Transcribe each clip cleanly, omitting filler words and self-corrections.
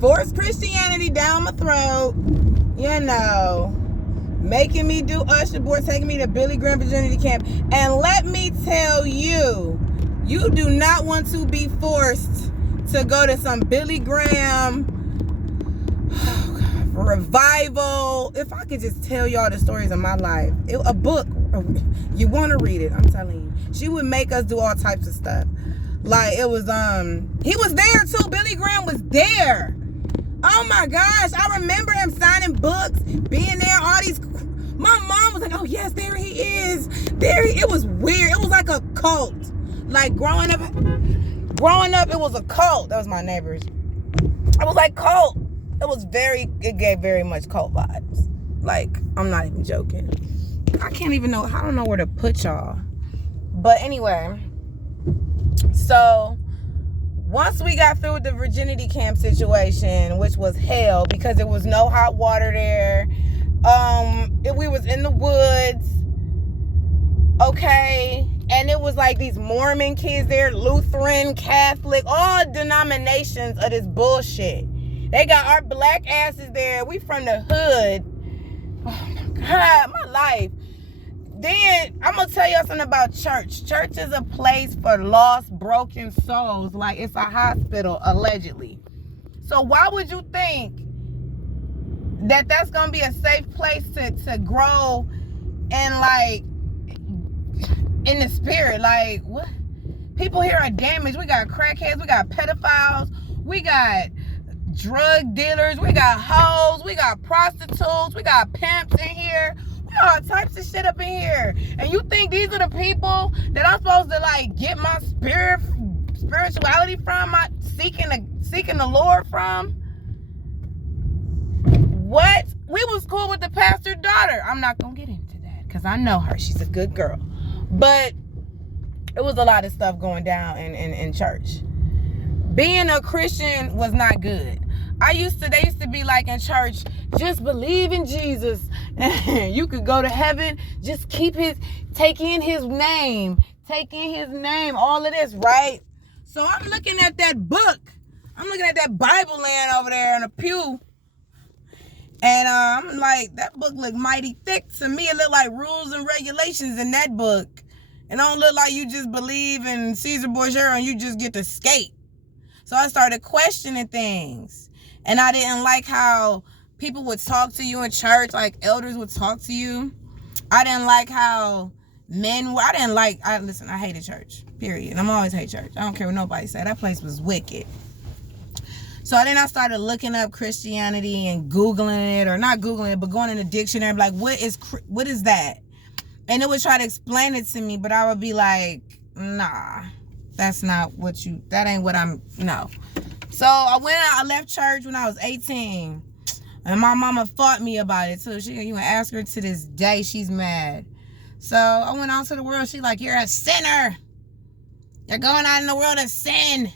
forced Christianity down my throat, you know, making me do usher board, taking me to Billy Graham virginity camp. And let me tell you, you do not want to be forced to go to some Billy Graham revival. If I could just tell y'all the stories of my life, a book, you want to read it, I'm telling you. She would make us do all types of stuff. Like, it was, he was there too. Billy Graham was there. Oh my gosh, I remember him signing books, being there, all these, my mom was like, oh yes, there he is. It was weird. It was like a cult. Like, growing up, it was a cult. That was my neighbors. It was like cult. It gave very much cult vibes. Like, I'm not even joking. I don't know where to put y'all. But anyway, so once we got through with the virginity camp situation, which was hell because there was no hot water there. We was in the woods. Okay. And it was like these Mormon kids there, Lutheran, Catholic, all denominations of this bullshit. They got our black asses there. We from the hood. Oh my God, my life. Then, I'm going to tell you something about church. Church is a place for lost, broken souls. Like, it's a hospital, allegedly. So why would you think that that's going to be a safe place to grow and, like, in the spirit? Like, what? People here are damaged. We got crackheads. We got pedophiles. We got drug dealers. We got hoes. We got prostitutes. We got pimps in here. We got all types of shit up in here. And you think these are the people that I'm supposed to, like, get my spirituality from, my seeking the Lord from? What? We was cool with the pastor's daughter. I'm not gonna get into that because I know her. She's a good girl. But it was a lot of stuff going down in church. Being a Christian was not good. They used to be like in church, just believe in Jesus and you could go to heaven. Just take in his name, all of this, right? So I'm looking at that book. I'm looking at that Bible laying over there in a pew. And I'm like, that book looked mighty thick to me. It looked like rules and regulations in that book. It don't look like you just believe in Caesar Borgia and you just get to skate. So I started questioning things. And I didn't like how people would talk to you in church, like elders would talk to you. I didn't like how men were. Listen, I hated church, period. And I'm always hate church. I don't care what nobody said. That place was wicked. So then I started looking up Christianity and Googling it, or not Googling it, but going in the dictionary, like, what is that? And it would try to explain it to me, but I would be like, nah, that ain't what no. So I left church when I was 18. And my mama fought me about it too. She can even ask her to this day, she's mad. So I went out to the world. She's like, you're a sinner. You're going out in the world to sin.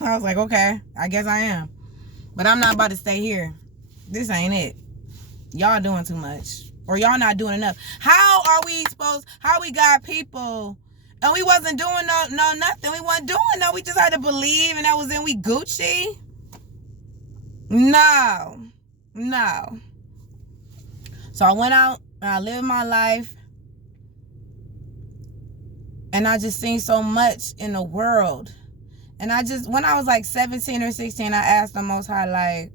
I was like, okay, I guess I am. But I'm not about to stay here. This ain't it. Y'all doing too much. Or y'all not doing enough. How we got people and we wasn't doing no nothing. We wasn't doing no. We just had to believe and that was in we Gucci. No. So I went out and I lived my life. And I just seen so much in the world. And when I was like 17 or 16, I asked the Most High, like,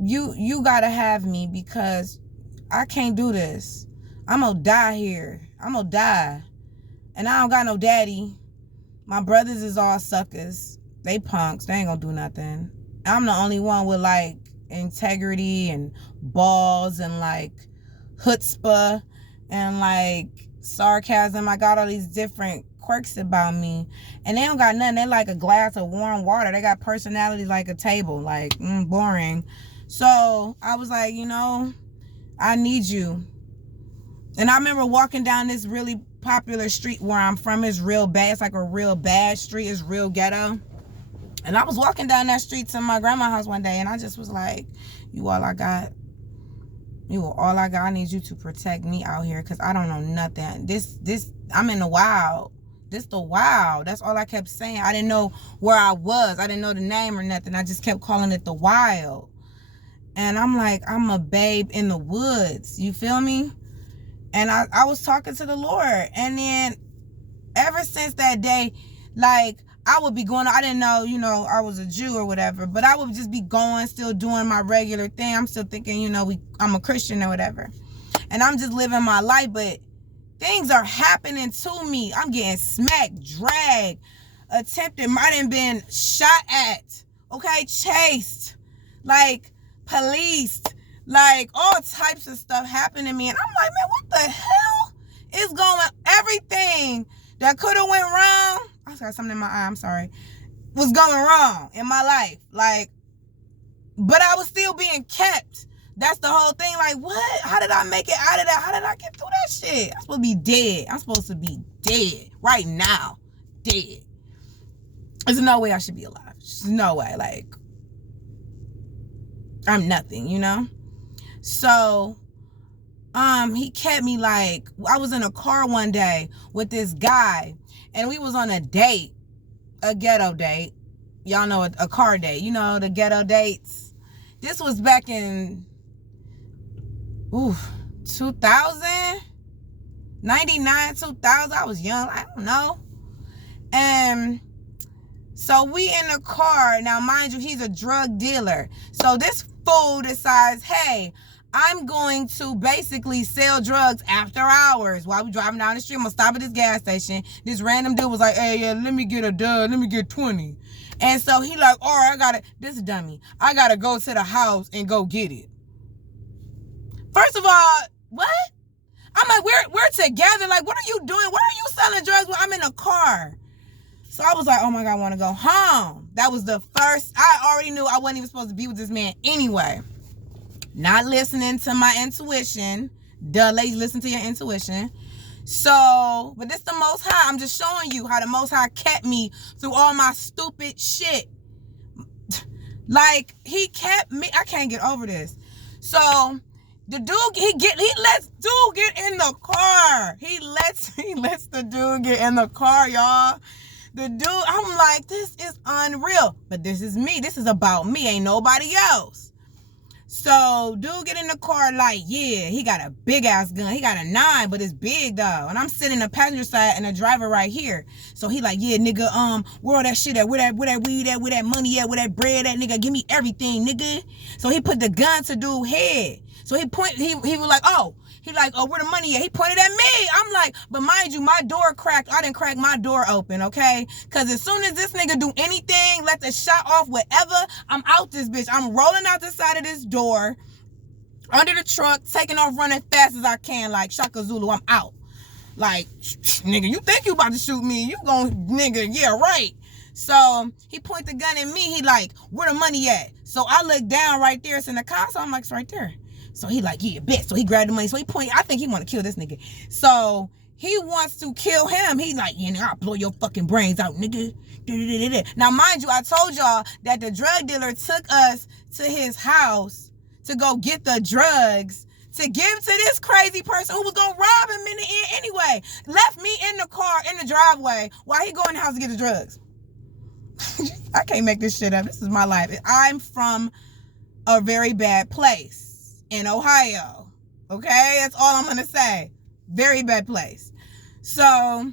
you gotta have me because I can't do this. I'm gonna die here. I'm gonna die. And I don't got no daddy. My brothers is all suckers. They punks. They ain't gonna do nothing. I'm the only one with, like, integrity and balls and, like, chutzpah and, like, sarcasm. I got all these different quirks about me. And they don't got nothing. They like a glass of warm water. They got personalities like a table. Like, boring. So I was like, I need you. And I remember walking down this really popular street where I'm from. It's real bad. It's like a real bad street. It's real ghetto. And I was walking down that street to my grandma's house one day, and I just was like, you all I got. You are all I got. I need you to protect me out here because I don't know nothing. I'm in the wild. This the Wild. That's all I kept saying. I didn't know where I was. I didn't know the name or nothing. I just kept calling it the Wild. And I'm like, I'm a babe in the woods. You feel me? And I was talking to the Lord. And then ever since that day, like, I would be going, I didn't know, you know, I was a Jew or whatever, but I would just be going, still doing my regular thing. I'm still thinking, you know, I'm a Christian or whatever. And I'm just living my life, but things are happening to me. I'm getting smacked, dragged, attempted, might have been shot at, okay, chased, like, policed, like, all types of stuff happened to me. And I'm like, man, what the hell is going, everything that could have went wrong, I got something in my eye, I'm sorry, was going wrong in my life. Like, but I was still being kept. That's the whole thing. Like, what? How did I make it out of that? How did I get through that shit? I'm supposed to be dead. I'm supposed to be dead right now. Dead. There's no way I should be alive. There's no way. Like, I'm nothing, you know? So, he kept me, like, I was in a car one day with this guy, and we was on a date, a ghetto date. Y'all know a car date. You know, the ghetto dates. This was back in 2000, 99, 2000. I was young. I don't know. And so we in the car. Now, mind you, he's a drug dealer. So this fool decides, hey, I'm going to basically sell drugs after hours while we driving down the street. I'm going to stop at this gas station. This random dude was like, hey, yeah, let me get a dub. Let me get 20. And so he like, all right, this dummy, I got to go to the house and go get it. First of all, what? I'm like, we're together. Like, what are you doing? Why are you selling drugs when I'm in a car? So I was like, oh my God, I want to go home. That was the first, I already knew I wasn't even supposed to be with this man anyway. Not listening to my intuition. Duh, ladies, listen to your intuition. So, but this the Most High. I'm just showing you how the Most High kept me through all my stupid shit. Like, he kept me. I can't get over this. So, the dude, he lets dude get in the car. He lets the dude get in the car, y'all. The dude, I'm like, this is unreal. But this is me. This is about me. Ain't nobody else. So, dude get in the car like, yeah, he got a big-ass gun. He got a 9, but it's big, though. And I'm sitting in the passenger side and the driver right here. So, he like, yeah, nigga, where all that shit at? Where that weed at? Where that money at? Where that bread at, nigga? Give me everything, nigga. So, he put the gun to dude's head. So, he was like, oh, where the money at? He pointed at me. I'm like, but mind you, my door cracked. I didn't crack my door open, okay? Because as soon as this nigga do anything, let the shot off, whatever, I'm out this bitch. I'm rolling out the side of this door, under the truck, taking off running fast as I can, like Shaka Zulu. I'm out. Like, nigga, you think you about to shoot me? You gon' nigga, yeah, right. So, he point the gun at me. He like, where the money at? So, I look down right there. It's in the console. I'm like, it's right there. So he like, yeah, bitch. So he grabbed the money. So he pointed, I think he want to kill this nigga. So he wants to kill him. He like, yeah, nigga, I'll blow your fucking brains out, nigga. Now, mind you, I told y'all that the drug dealer took us to his house to go get the drugs to give to this crazy person who was going to rob him in the end anyway. Left me in the car, in the driveway, while he go in the house to get the drugs. I can't make this shit up. This is my life. I'm from a very bad place. In Ohio, okay? That's all I'm gonna say. Very bad place. So,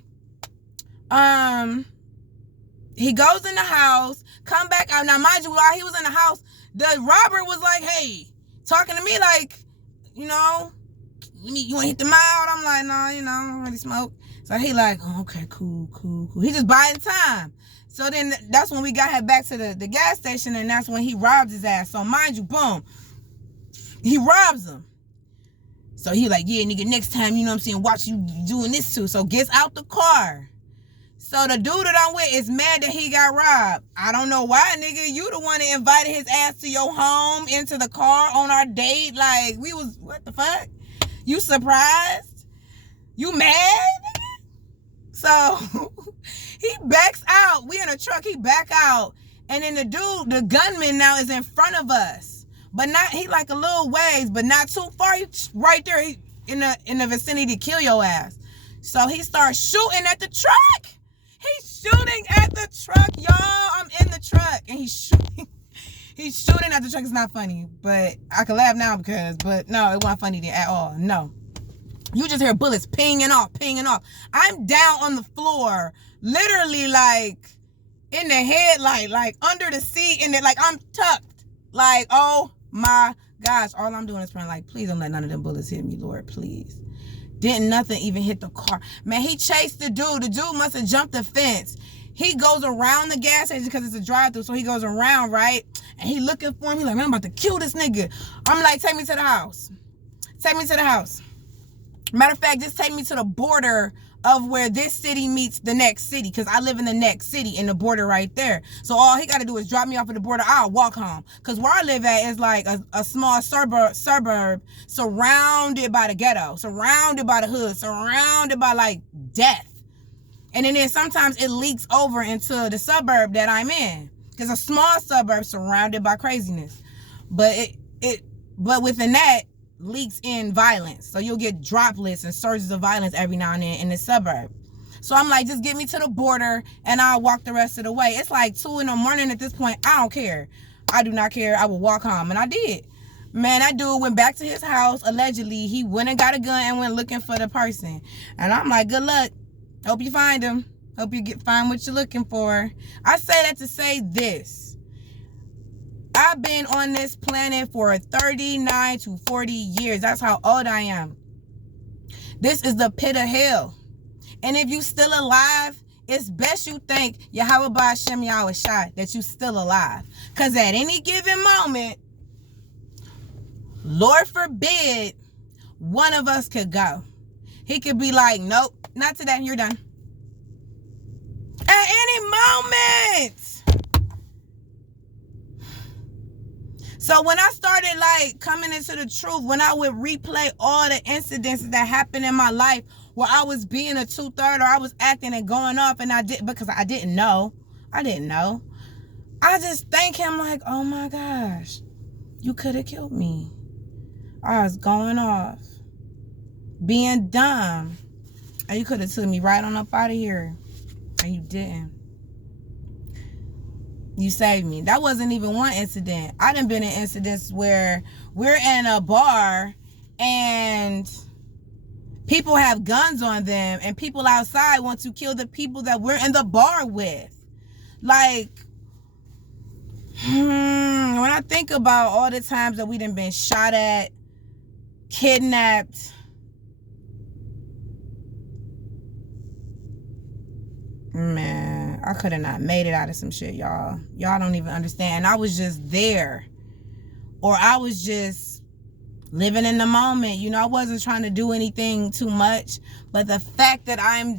he goes in the house, come back out. Now, mind you, while he was in the house, the robber was like, hey, talking to me like, you know, you want to hit the mouth? I'm like, no, you know, I don't really smoke. So he like, oh, okay, cool. He just buying time. So then that's when we got him back to the gas station, and that's when he robbed his ass. So mind you, boom. He robs him. So he like, yeah, nigga, next time, you know what I'm saying, watch you doing this too. So gets out the car. So the dude that I'm with is mad that he got robbed. I don't know why, nigga. You the one that invited his ass to your home, into the car on our date. Like, we was, what the fuck? You surprised? You mad, nigga? So he backs out. We in a truck, he back out. And then the dude, the gunman now is in front of us. But not, he like a little ways, but not too far. He's right there in the vicinity to kill your ass. So he starts shooting at the truck. He's shooting at the truck, y'all. I'm in the truck, and he's shooting. He's shooting at the truck. It's not funny, but I can laugh now but no, it wasn't funny at all. No. You just hear bullets pinging off. I'm down on the floor, literally like in the headlight, like under the seat, and like I'm tucked. Like, oh my gosh. All I'm doing is praying, like, please don't let none of them bullets hit me, Lord, please. Didn't nothing even hit the car. Man, he chased the dude. The dude must have jumped the fence. He goes around the gas station because it's a drive-thru, so he goes around, right? And he looking for him. He's like, man, I'm about to kill this nigga. I'm like, take me to the house. Take me to the house. Matter of fact, just take me to the border of where this city meets the next city, because I live in the next city in the border right there. So all he got to do is drop me off at the border. I'll walk home, because where I live at is like a small suburb surrounded by the ghetto, surrounded by the hood, surrounded by like death. And then sometimes it leaks over into the suburb that I'm in, because a small suburb surrounded by craziness. But but within that leaks in violence. So you'll get droplets and surges of violence every now and then in the suburb. So I'm like, just get me to the border and I'll walk the rest of the way. It's like 2 a.m. at this point. I don't care. I do not care. I will walk home. And I did. Man, that dude went back to his house. Allegedly, he went and got a gun and went looking for the person. And I'm like, good luck. Hope you find him. Hope you find what you're looking for. I say that to say this. I've been on this planet for 39 to 40 years. That's how old I am. This is the pit of hell. And if you still alive, it's best you thank Yahweh Ba'Shem Yahweh Shai that you still alive. Because at any given moment, Lord forbid, one of us could go. He could be like, nope, not today, you're done. At any moment. So when I started like coming into the truth, when I would replay all the incidents that happened in my life where I was being a 2/3 or I was acting and going off and I did because I didn't know. I just thank him like, oh my gosh, you could have killed me. I was going off, being dumb, and you could have took me right on up out of here, and you didn't. You saved me. That wasn't even one incident. I done been in incidents where we're in a bar and people have guns on them and people outside want to kill the people that we're in the bar with. Like, when I think about all the times that we done been shot at, kidnapped, man, I could have not made it out of some shit, y'all. Y'all don't even understand. I was just there. Or I was just living in the moment. You know, I wasn't trying to do anything too much. But the fact that I'm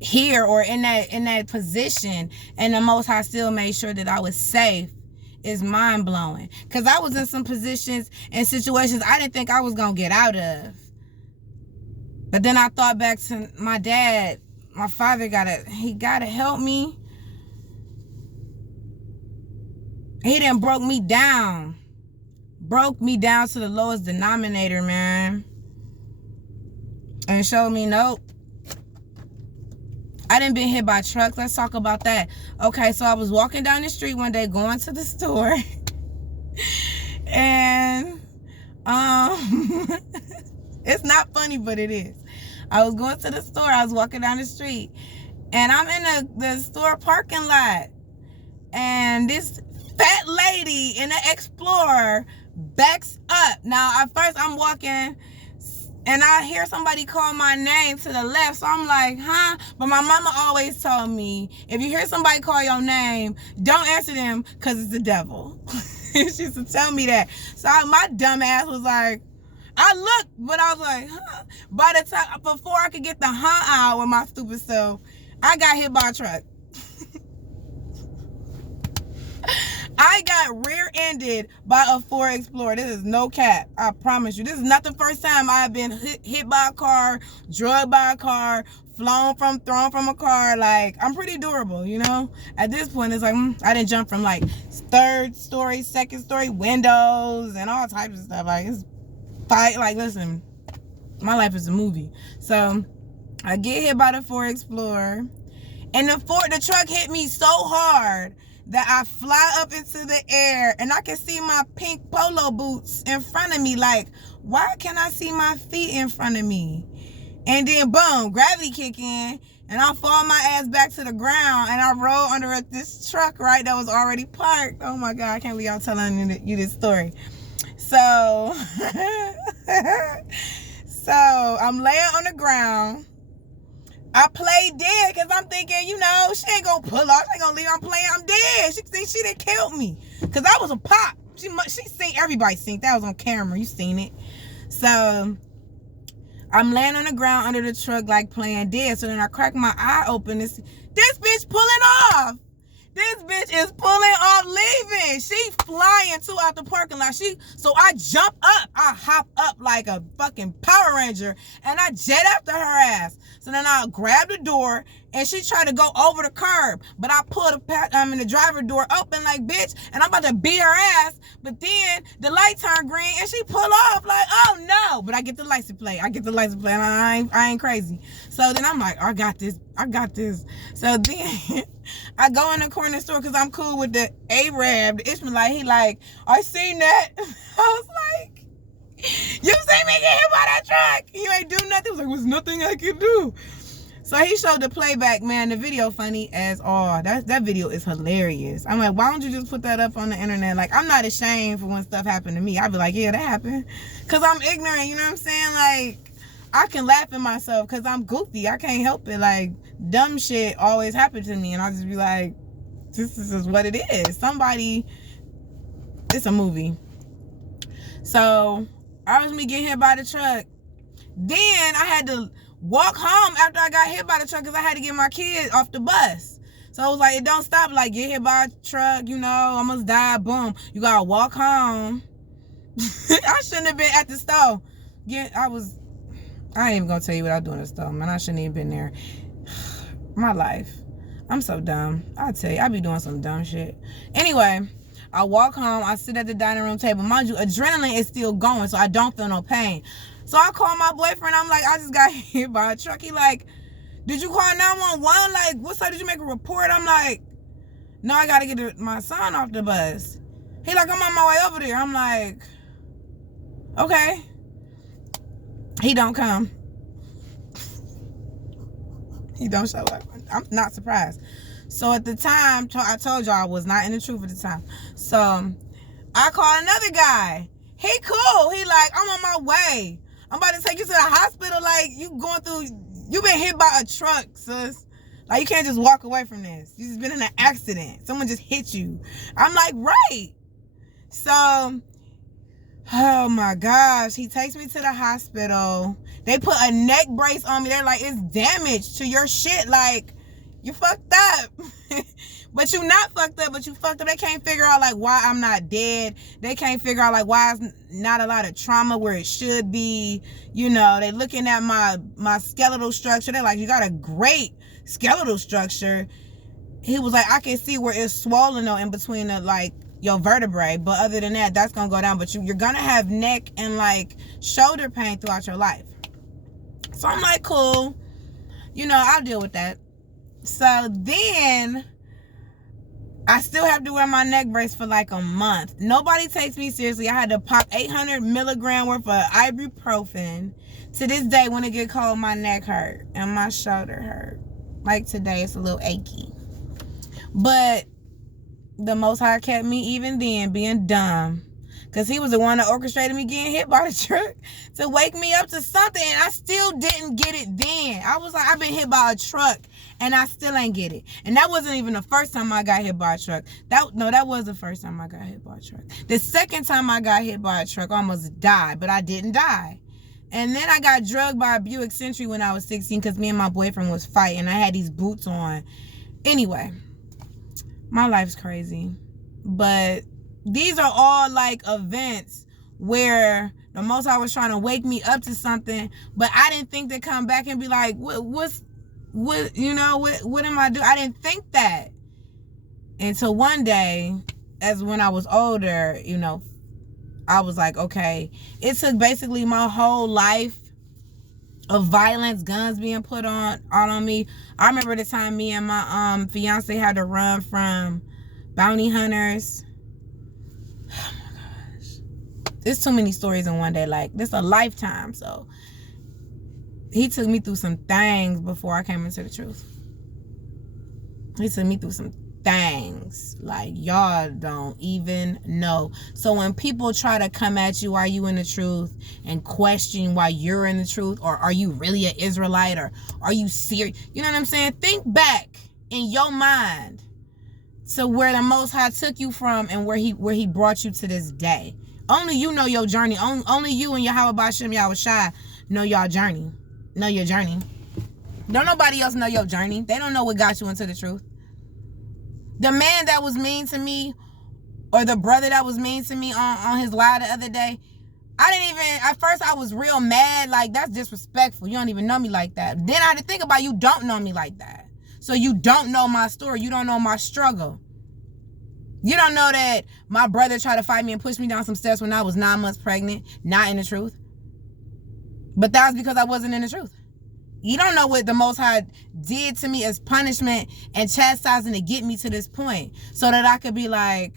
here or in that position, and the Most High still made sure that I was safe, is mind-blowing. Because I was in some positions and situations I didn't think I was going to get out of. But then I thought back to my dad. My father he gotta help me. He done broke me down to the lowest denominator, man. And showed me, nope. I done been hit by trucks. Let's talk about that. Okay, so I was walking down the street one day going to the store. And it's not funny, but it is. I was going to the store. I was walking down the street. And I'm in the store parking lot. And this fat lady in an Explorer backs up. Now, at first, I'm walking. And I hear somebody call my name to the left. So I'm like, huh? But my mama always told me, if you hear somebody call your name, don't answer them because it's the devil. She used to tell me that. So my dumb ass was like, I looked, but I was like, huh? By the time, before I could get the out with my stupid self, I got hit by a truck. I got rear-ended by a Ford Explorer. This is no cap. I promise you. This is not the first time I've been hit by a car, drugged by a car, thrown from a car. Like, I'm pretty durable, you know? At this point, it's like, I didn't jump from, like, 3rd story, 2nd story windows and all types of stuff. Like, it's fight. Like, listen, my life is a movie. So, I get hit by the Ford Explorer. And the truck hit me so hard that I fly up into the air and I can see my pink polo boots in front of me. Like, why can't I see my feet in front of me? And then boom, gravity kick in and I fall my ass back to the ground and I roll under this truck, right, that was already parked. Oh my God, I can't believe I'm telling you this story. So, so I'm laying on the ground. I played dead because I'm thinking, you know, she ain't gonna pull off. She ain't gonna leave. I'm playing. I'm dead. She thinks she done killed me because I was a pop. She seen, everybody seen that was on camera. You seen it. So I'm laying on the ground under the truck like playing dead. So then I crack my eye open. This bitch pulling off. This bitch is pulling off, leaving. She flying out the parking lot. So I jump up. I hop up like a fucking Power Ranger, and I jet after her ass. So then I grab the door, and she tried to go over the curb, but I pulled the driver door open like bitch, and I'm about to beat her ass. But then the light turned green, and she pulled off like, oh no! But I get the license plate. And I ain't crazy. So then I'm like, I got this. So then I go in the corner store because I'm cool with the Arab, the Ishmaelite. He like, I seen that. I was like, you seen me get hit by that truck? You ain't do nothing. He was like, was nothing I could do. So he showed the playback, man. The video funny as all. That video is hilarious. I'm like, why don't you just put that up on the internet? Like, I'm not ashamed for when stuff happened to me. I'd be like, yeah, that happened. Because I'm ignorant, you know what I'm saying? Like, I can laugh at myself because I'm goofy. I can't help it. Like, dumb shit always happens to me. And I'll just be like, this is what it is. It's a movie. So, I was getting hit by the truck. Then I had to walk home after I got hit by the truck because I had to get my kid off the bus. So it was like, it don't stop. Like, get hit by a truck, you know, almost died, boom. You gotta walk home. I shouldn't have been at the store. I ain't even gonna tell you what I do in the store, man. I shouldn't even been there. My life. I'm so dumb. I tell you, I be doing some dumb shit. Anyway, I walk home. I sit at the dining room table. Mind you, adrenaline is still going, so I don't feel no pain. So I call my boyfriend. I'm like, I just got hit by a truck. He like, did you call 911? Like, what's up? Did you make a report? I'm like, no, I got to get my son off the bus. He like, I'm on my way over there. I'm like, okay. He don't come. He don't show up. I'm not surprised. So at the time, I told y'all I was not in the truth at the time. So I called another guy. He cool. He like, I'm on my way. I'm about to take you to the hospital. Like, you been hit by a truck, sis. Like, you can't just walk away from this. You just been in an accident. Someone just hit you. I'm like, right. So, oh my gosh. He takes me to the hospital. They put a neck brace on me. They're like, it's damage to your shit. Like, you fucked up. But you not fucked up, but you fucked up. They can't figure out, like, why I'm not dead. They can't figure out, like, why it's not a lot of trauma where it should be. You know, they looking at my skeletal structure. They're like, you got a great skeletal structure. He was like, I can see where it's swollen, though, in between the, like, your vertebrae. But other than that, that's going to go down. But you're going to have neck and, like, shoulder pain throughout your life. So I'm like, cool. You know, I'll deal with that. So then I still have to wear my neck brace for like a month. Nobody takes me seriously. I had to pop 800 milligram worth of ibuprofen. To this day, when it get cold, my neck hurt and my shoulder hurt. Like today, it's a little achy. But the Most High kept me even then, being dumb. Because he was the one that orchestrated me getting hit by the truck to wake me up to something. And I still didn't get it then. I was like, I've been hit by a truck and I still ain't get it. And that wasn't even the first time I got hit by a truck. That was the first time I got hit by a truck. The second time I got hit by a truck, I almost died, but I didn't die. And then I got drugged by a Buick Century when I was 16 because me and my boyfriend was fighting. I had these boots on. Anyway, my life's crazy. But these are all like events where the Most High was trying to wake me up to something, but I didn't think to come back and be like, what am I doing? I didn't think that until one day, as when I was older, you know, I was like, okay, it took basically my whole life of violence, guns being put on me. I remember the time me and my fiance had to run from bounty hunters. Oh my gosh. There's too many stories in one day. Like, this a lifetime. So he took me through some things before I came into the truth. He took me through some things like y'all don't even know. So when people try to come at you, are you in the truth, and question why you're in the truth, or are you really an Israelite, or are you serious? You know what I'm saying? Think back in your mind to where the Most High took you from and where he brought you to this day. Only you know your journey. Only you and Yahweh B'Shem Yahushua know your journey. Know your journey. Don't nobody else know your journey. They don't know what got you into the truth. The man that was mean to me, or the brother that was mean to me on his live the other day, I didn't even, at first I was real mad, like, that's disrespectful. You don't even know me like that. Then I had to think about, you don't know me like that. So you don't know my story. You don't know my struggle. You don't know that my brother tried to fight me and push me down some steps when I was 9 months pregnant, not in the truth. But that was because I wasn't in the truth. You don't know what the Most High did to me as punishment and chastising to get me to this point, so that I could be like,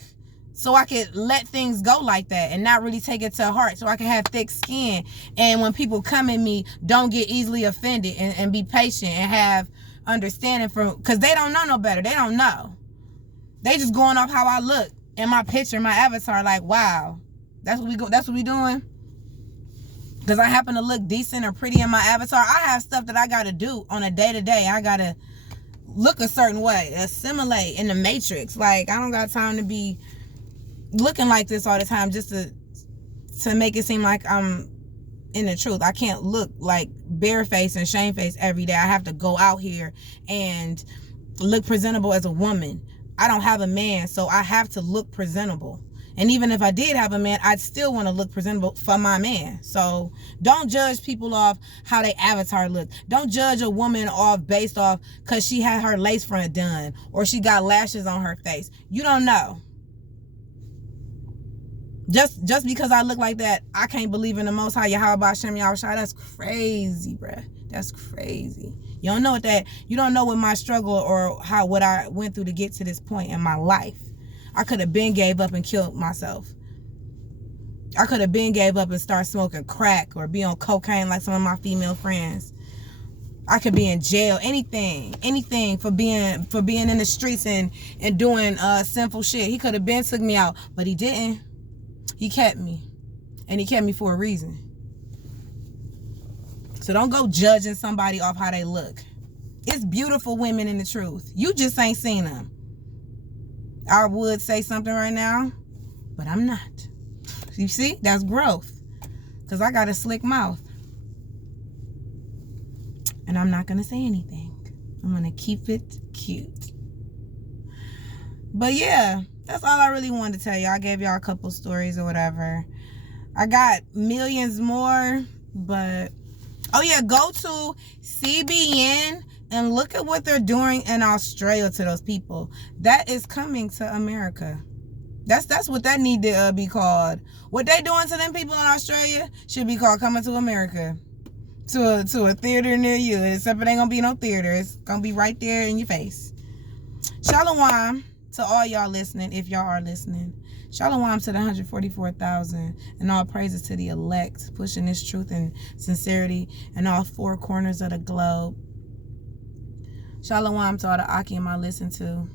so I could let things go like that and not really take it to heart, so I can have thick skin. And when people come at me, don't get easily offended, and be patient and have understanding because they don't know no better. They don't know. They just going off how I look in my picture, my avatar, like, wow, that's what we doing. Because I happen to look decent or pretty in my avatar. I have stuff that I got to do on a day-to-day. I got to look a certain way, assimilate in the matrix. Like, I don't got time to be looking like this all the time just to make it seem like I'm in the truth. I can't look like barefaced and shamefaced every day. I have to go out here and look presentable as a woman. I don't have a man, so I have to look presentable. And even if I did have a man, I'd still want to look presentable for my man. So don't judge people off how they avatar look. Don't judge a woman based off because she had her lace front done or she got lashes on her face. You don't know. Just because I look like that, I can't believe in the Most High Yahweh B'Shem Yahushua. That's crazy, bruh. That's crazy. You don't know what my struggle or what I went through to get to this point in my life. I could have been gave up and killed myself. I could have been gave up and start smoking crack or be on cocaine like some of my female friends. I could be in jail, anything for being in the streets and doing sinful shit. He could have been took me out, but he didn't. He kept me, and he kept me for a reason. So don't go judging somebody off how they look. It's beautiful women in the truth. You just ain't seen them. I would say something right now, but I'm not. You see, that's growth. Because I got a slick mouth. And I'm not going to say anything. I'm going to keep it cute. But yeah, that's all I really wanted to tell you. I gave y'all a couple stories or whatever. I got millions more, but oh yeah, go to CBN and look at what they're doing in Australia to those people. That is coming to America. That's what that need to be called. What they doing to them people in Australia should be called coming to America. To a theater near you. Except it ain't gonna be no theater. It's gonna be right there in your face. Shalom to all y'all listening, if y'all are listening. Shalom to the 144,000, and all praises to the elect, pushing this truth and sincerity in all four corners of the globe. Shalom to all the Akim I listen to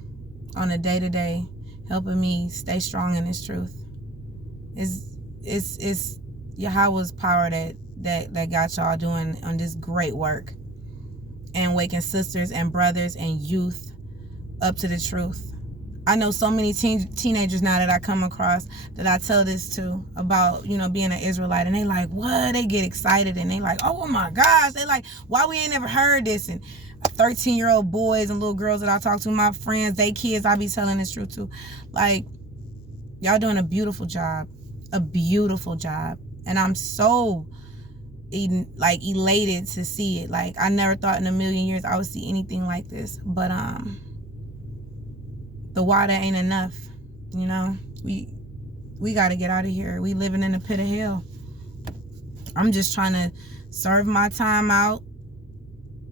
on a day-to-day, helping me stay strong in this truth. It's Yahweh's power that got y'all doing on this great work and waking sisters and brothers and youth up to the truth. I know so many teenagers now that I come across that I tell this to about, being an Israelite, and they like, what? They get excited and they like, oh my gosh. They like, why we ain't never heard this? And 13-year-old boys and little girls that I talk to, my friends, they kids, I be telling this truth to. Like, y'all doing a beautiful job. A beautiful job. And I'm so elated to see it. Like, I never thought in a million years I would see anything like this. But the water ain't enough. We got to get out of here. We living in a pit of hell. I'm just trying to serve my time out.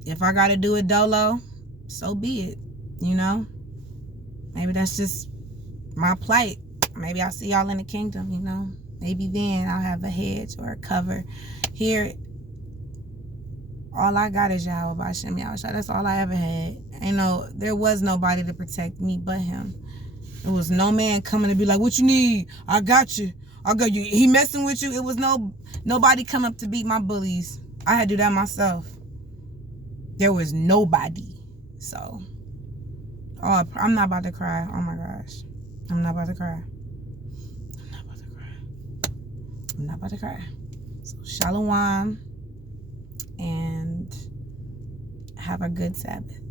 If I gotta do it dolo, so be it. You know, maybe that's just my plight. Maybe I'll see y'all in the kingdom. You know, maybe then I'll have a hedge or a cover. Here, all I got is Yahweh Bashem Yahushua. That's all I ever had. There was nobody to protect me but him. There was no man coming to be like, what you need? I got you. I got you. He messing with you. It was nobody come up to beat my bullies. I had to do that myself. There was nobody. So, I'm not about to cry. Oh my gosh. I'm not about to cry. I'm not about to cry. So, shalom and have a good Sabbath.